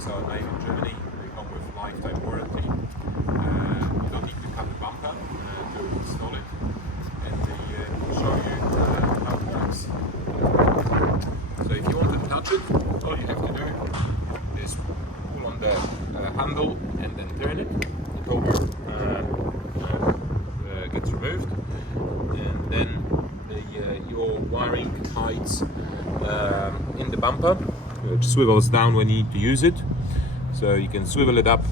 towbars are made in Germany. They come with lifetime warranty. You don't need to cut the bumper to install it. And we'll show you how it works. So if you want to touch it, all you have to do is pull on the handle and then turn it. The towbar gets removed, and then your wiring hides in the bumper, which swivels down when you need to use it. So you can swivel it up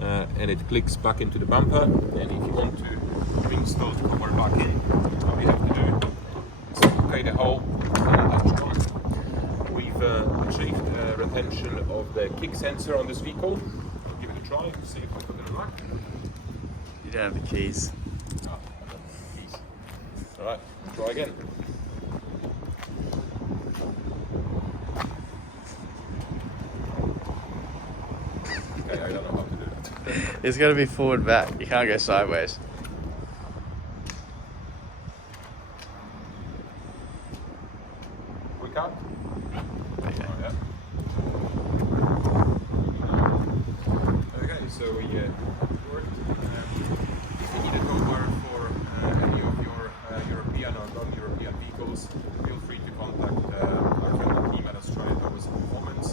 and it clicks back into the bumper. And if you want to reinstall the towbar back in, all you have to do is locate the hole and attach one. We've achieved retention of the kick sensor on this vehicle. I'll give it a try, see if I put it in luck. You don't have the keys. Oh, keys. Alright, try again. Okay, I don't know how to do that. It's got to be forward back. You can't go sideways. Quick out. Okay. Oh, yeah. Okay, so we worked. If you need a towbar for any of your European or non-European vehicles, feel free to contact our friendly team at Australian Towbars Performance.